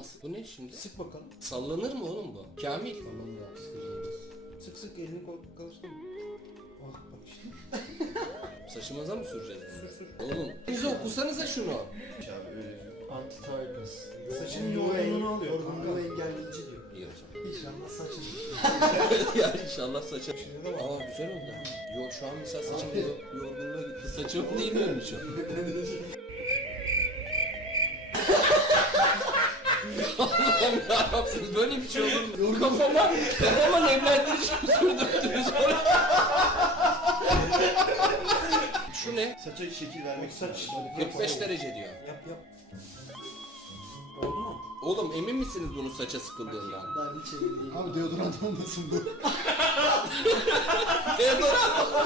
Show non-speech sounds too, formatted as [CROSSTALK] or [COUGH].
Nasıl? Bu ne şimdi? Sık bakalım. Sallanır mı oğlum bu? Kamil. Tamam ya sıkacağız. Sık sık elini kol karıştır mı? Ah bak işte. [LAUGHS] Saçımıza mı süreceğiz? Sür sür. Oğlum. Bize okusanıza şunu. Abi öyle diyor. Antitypus. Saçının yorgunluğunu alıyor. Yorgunluğu engelleyici diyor. İyi zaman. İnşallah saçın. [LAUGHS] ya inşallah saçım. Şimdi de var. Aa güzel oldu. Yo şu an mesela saçım yor- yorgunluğa gitti. Saçım değil mi şu an? Allah'ım yarabbim böyle bir şey olur mu? Kafama, kafama nemlendirici sürdürdünüz Şu ne? Saça şekil vermek saç. 45 derece diyor. Yap yap. Oldu mu? Oğlum emin misiniz bunun saça sıkıldığından? Ben hiç emin değilim. Abi deodorant olmasın bu. [LAUGHS] Deodorant.